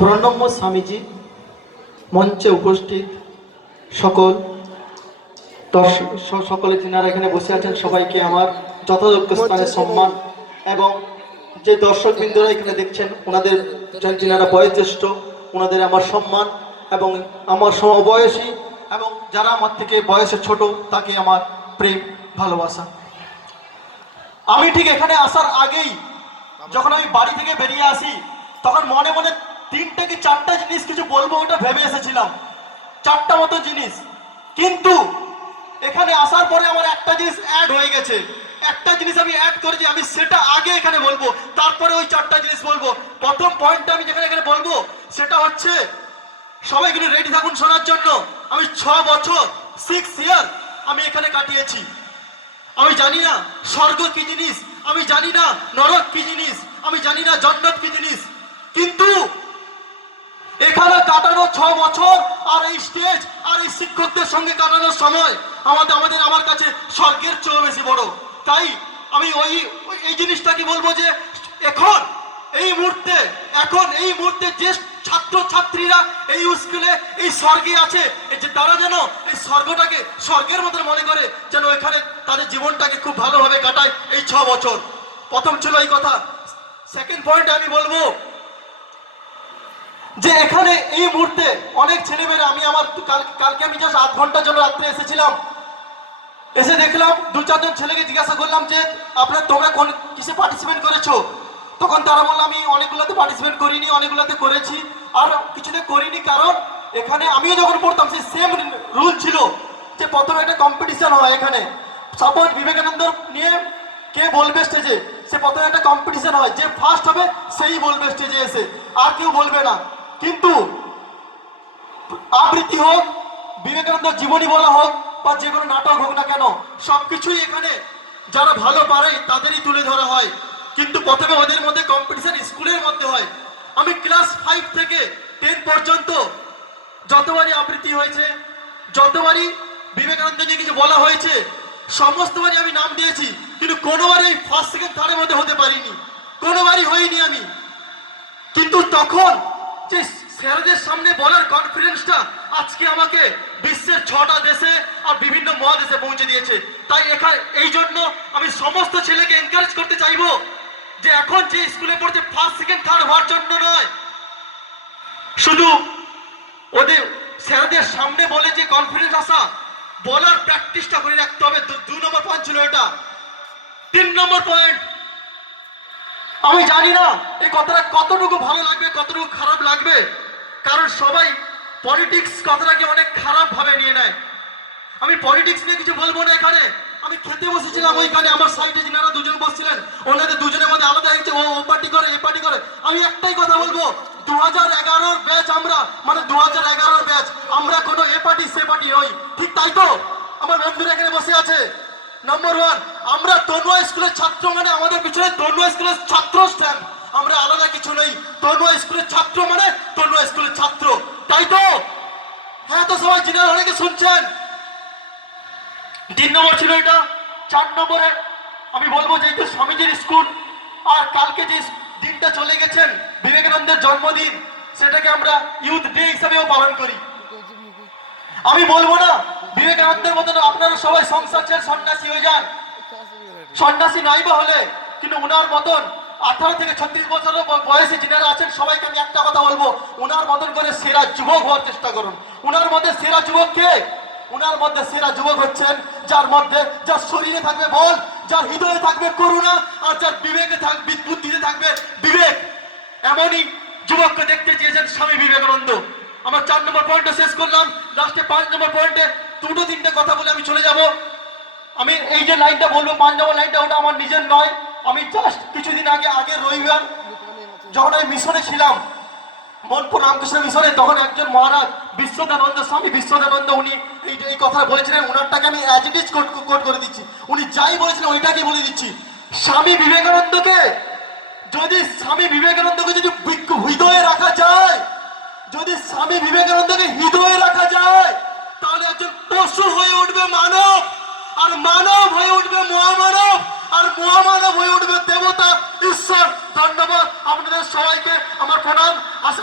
প্রণম্য স্বামীজি, মঞ্চে উপস্থিত সকল দর্শক, সকলে যিনারা এখানে বসে আছেন সবাইকে আমার যথাযোগ্য স্থানে সম্মান, এবং যে দর্শকবৃন্দরা এখানে দেখছেন ওনাদের যিনারা বয়োজ্যেষ্ঠ ওনাদের আমার সম্মান, এবং আমার সমবয়সী এবং যারা আমার থেকে বয়সে ছোট তাকে আমার প্রেম ভালোবাসা। আমি ঠিক এখানে আসার আগেই যখন আমি বাড়ি থেকে বেরিয়ে আসি তখন মনে মনে 3টে কি 4টা জিনিস কিছু বলবো ওটা ভেবে এসেছিলাম, 4টা মতো জিনিস। কিন্তু এখানে আসার পরে আমার একটা জিনিস অ্যাড হয়ে গেছে, একটা জিনিস আমি অ্যাড করেছি, আমি সেটা আগে এখানে বলবো, তারপরে ওই 4টা জিনিস বলবো। প্রথম পয়েন্টটা আমি যেখানে এখানে বলবো সেটা হচ্ছে, সবাই কিন্তু রেডি থাকুন শোনার জন্য। আমি 6 বছর 6 ইয়ার আমি এখানে কাটিয়েছি। আমি জানি না স্বর্গ কি জিনিস, আমি জানি না নরক কি জিনিস, আমি জানি না জান্নাত কি জিনিস, কিন্তু এখানে কাটানো 6 বছর আর এই স্টেজ আর এই শিক্ষকদের সঙ্গে কাটানোর সময় আমার কাছে স্বর্গের চেয়েও বেশি বড়। তাই আমি এই জিনিসটাকে বলবো যে এখন এই মুহূর্তে যে ছাত্র ছাত্রীরা এই স্কুলে এই স্বর্গে আছে, যে তারা যেন এই স্বর্গটাকে স্বর্গের মতো মনে করে, যেন এখানে তাদের জীবনটাকে খুব ভালোভাবে কাটায় এই 6 বছর। প্রথম ছিল এই কথা। সেকেন্ড পয়েন্ট আমি বলবো যে এখানে এই মুহূর্তে অনেক ছেলেমেয়েরা, আমি আমার কালকে আমি জাস্ট 8 ঘন্টার জন্য রাত্রে এসেছিলাম, এসে দেখলাম 2-4 জন ছেলেকে জিজ্ঞাসা করলাম যে তোমরা কোন কিসে পার্টিসিপেট করেছো, তখন তারা বললো আমি অনেকগুলোতে পার্টিসিপেট করিনি, অনেকগুলোতে করেছি, আর কিছুতে করিনি। কারণ এখানে আমিও যখন পড়তাম সেই সেম রুল ছিল যে প্রথমে একটা কম্পিটিশন হয়। এখানে সাপোজ বিবেকানন্দ নিয়ে কে বলবে স্টেজে, সে প্রথমে একটা কম্পিটিশন হয়, যে ফার্স্ট হবে সেই বলবে স্টেজে এসে, আর কেউ বলবে না। কিন্তু আবৃত্তি হোক, বিবেকানন্দ জীবনী বলা হোক, বা যে কোনো নাটক হোক না কেন, সবকিছুই এখানে যারা ভালো পারে তাদেরই তুলে ধরা হয়। কিন্তু প্রথমে ওদের মধ্যে কম্পিটিশন স্কুলের মধ্যে হয়। আমি ক্লাস 5 থেকে 10 পর্যন্ত যতবারই আবৃত্তি হয়েছে, যতবারই বিবেকানন্দ নিয়ে কিছু বলা হয়েছে, সমস্তবারই আমি নাম দিয়েছি, কিন্তু কোনোবারই ফার্স্ট সেকেন্ড থার্ডের মধ্যে হতে পারিনি, কোনোবারই হয়নি আমি। কিন্তু তখন যে স্যারদের সামনে বলার কনফিডেন্সটা আজকে আমাকে বিশ্বের 6টা দেশে আর বিভিন্ন মহাদেশে পৌঁছে দিয়েছে। তাই এই জন্য আমি সমস্ত ছেলেকে এনকারেজ করতে চাইবো যে এখন যে স্কুলে পড়ছে ফার্স্ট সেকেন্ড থার্ড হওয়ার জন্য নয়, শুধু ওদের স্যারদের সামনে বলে যে কনফিডেন্স আসা, বলার প্র্যাকটিসটা করে রাখতে হবে। 2 নম্বর পয়েন্ট ছিল এটা। 3 নম্বর পয়েন্ট, আমি জানি না এই কথাটা কতটুকু ভালো লাগবে কতটুকু খারাপ লাগবে, কারণ সবাই পলিটিক্স কথাটাকে অনেক খারাপ ভাবে নিয়ে নেয়। আমি পলিটিক্স নিয়ে কিছু বলবো না এখানে। আমি খেতে বসেছিলাম, ওইখানে আমার সাইডে যিনারা 2 জন বসছিলেন, ওনাদের 2 জনের মধ্যে আলাদা হয়েছে, ও পার্টি করে এ পার্টি করে। আমি একটাই কথা বলবো, 2011-র ব্যাচ আমরা, মানে 2011-র ব্যাচ আমরা, কোনো এ পার্টি সে পার্টি নই, ঠিক তাই তো? আমার বন্ধুরা এখানে বসে আছে। নম্বর 1, আমরা তনুয়া স্কুলের ছাত্র, মানে আমাদের পিছনে তনুয়া স্কুলের ছাত্র স্ট্যাম্প, আমরা আলাদা কিছু নেই। তনুয়া স্কুলের ছাত্র মানে তনুয়া স্কুলের ছাত্র, তাই তো? হ্যাঁ তো সবাই যিনারা অনেকে শুনছেন। 3 নম্বর ছিল এটা। 4 নম্বরে আমি বলবো, যেহেতু স্বামীজির স্কুল আর কালকে যে দিনটা চলে গেছেন বিবেকানন্দের জন্মদিন, সেটাকে আমরা ইউথ ডে হিসাবেও পালন করি। আমি বলবো না বিবেকানন্দের মতন আপনারা সবাই সংসার ছেড়ে সন্ন্যাসী হয়ে যান, সন্ন্যাসী নাই বা হলে, কিন্তু উনার মতন 18 থেকে 36 বছর বয়সী যিনারা আছেন সবাইকে আমি একটা কথা বলবো, উনার মতন করে সেরা যুবক হওয়ার চেষ্টা করুন। উনার মধ্যে সেরা যুবক কে? উনার মধ্যে সেরা যুবক হচ্ছেন যার শরীরে থাকবে বল, যার হৃদয়ে থাকবে করুণা, আর যার বিবেকে থাকবে, বুদ্ধিতে থাকবে বিবেক। এমনই যুবককে দেখতে চেয়েছেন স্বামী বিবেকানন্দ। আমার 4 নম্বর পয়েন্টে শেষ করলাম। লাস্টে 5 নম্বর পয়েন্টে 2-3টে কথা বলে আমি চলে যাব। আমি এই যে লাইনটা বলবো 5 নম্বর লাইনটা, ওটা আমার নিজের নয়। আমি জাস্ট কিছুদিন আগে রবিবার যখন আমি মিশনে ছিলাম, মনপুর রামকৃষ্ণ মিশনে, তখন একজন মহারাজ বিশ্বদানন্দ, স্বামী বিশ্বদানন্দ, উনি এই কথা বলেছিলেন। ওনারটাকে আমি অ্যাজ ইট ইজ কোট করে দিচ্ছি, উনি যাই বলেছিলেন ওইটাকে বলে দিচ্ছি। স্বামী বিবেকানন্দকে যদি হৃদয়ে রাখা যায়, যদি স্বামী বিবেকানন্দকে হৃদয়ে রাখা যায়, তাহলে একজন পশু হয়ে উঠবে মানব, আর মানব হয়ে উঠবে মহামানব, আর মহামানব হয়ে উঠবে দেবতা, ঈশ্বর। ধন্যবাদ। আপনাদের সবাইকে আমার প্রণাম,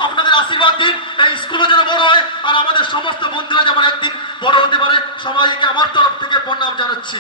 আপনাদের আশীর্বাদ দিন, এই স্কুলে যেন বড় হয় আর আমাদের সমস্ত বন্ধুরা যেমন একদিন বড় হতে পারে, সবাইকে আমার তরফ থেকে প্রণাম জানাচ্ছি।